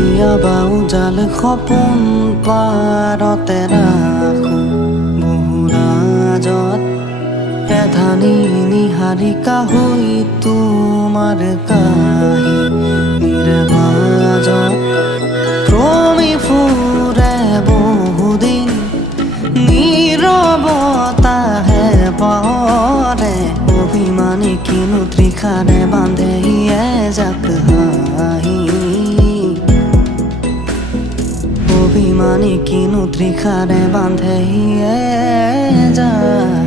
কেতিয়াবাও জাল সপোন পাৰতে ৰাখো বহুৰাজত এধানি নিহাৰিকা হৈ তোমাৰ কাহিনীৰ মাজত ক্ৰমি ফুৰে বহুদিন নীৰৱতাহে পৰে অভিমানী কিনো তৃষাৰে বান্ধে এজাক হাঁহি অভিমানী কিনো তৃষাৰে বান্ধে এজাক